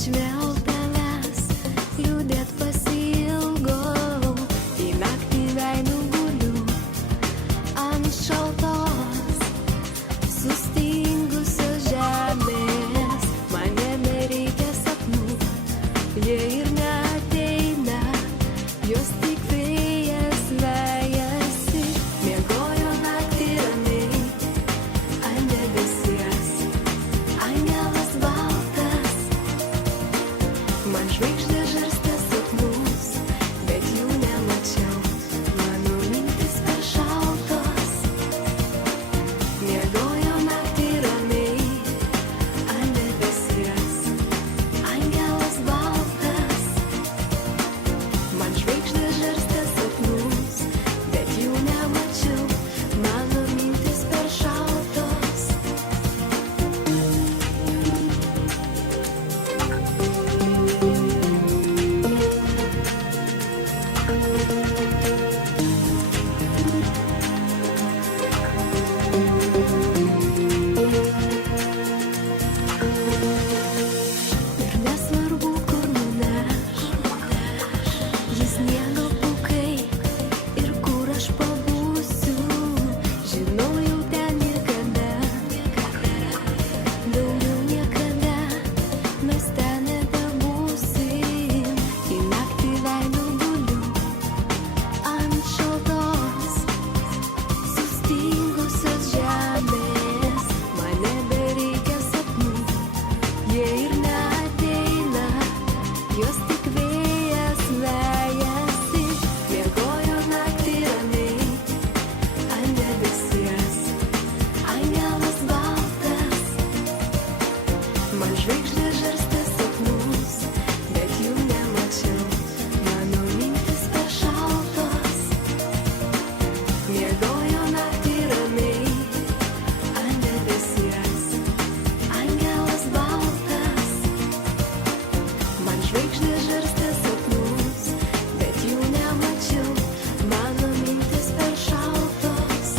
aš vėl tavęs liūdėt pasiilgau, į naktį veidu guliu ant šaltos sustingusios žemės. Man nebereikia sapnų, jie ir neateina, jos tik vėjas vejasi. Miegojo naktį ramiai ant debesies, angelas baltas. Man žvaigždė žarstė sapnus, bet jų nemačiau, mano mintis per šaltos. Miegojo naktį ramiai ant debesies, angelas baltas. Man žvaigždė žarstė sapnus, bet jų nemačiau, mano mintis per šaltos. Ir nesvarbu, kur nuneš jis sniego pūkai ir kur aš pabūsiu, žinojau ten niekada, daugiau niekada mes ten nebebūsim. Į naktį veidu guliu ant šaltos sustingusios žemės. Man nebereikia sapnų, jie ir neateina, jos tik vėjas vejasi. Miegojo naktį ramiai ant debesies, angelas baltas. Man žvaigždė žarstė sapnus, bet jų nemačiau, mano mintis per šaltos. Miegojo naktį ramiai ant debesies, angelas baltas. Man žvaigždė žarstė sapnus, bet jų nemačiau, mano mintis per šaltos.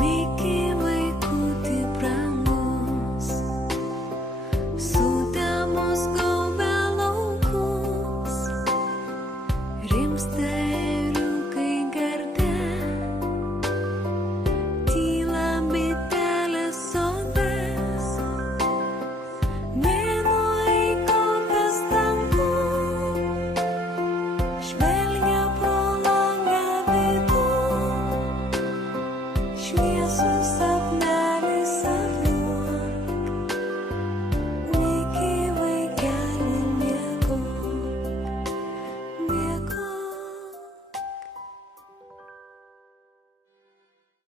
Miki vaikuti brangus, sutemos gaubia laukus, rimsta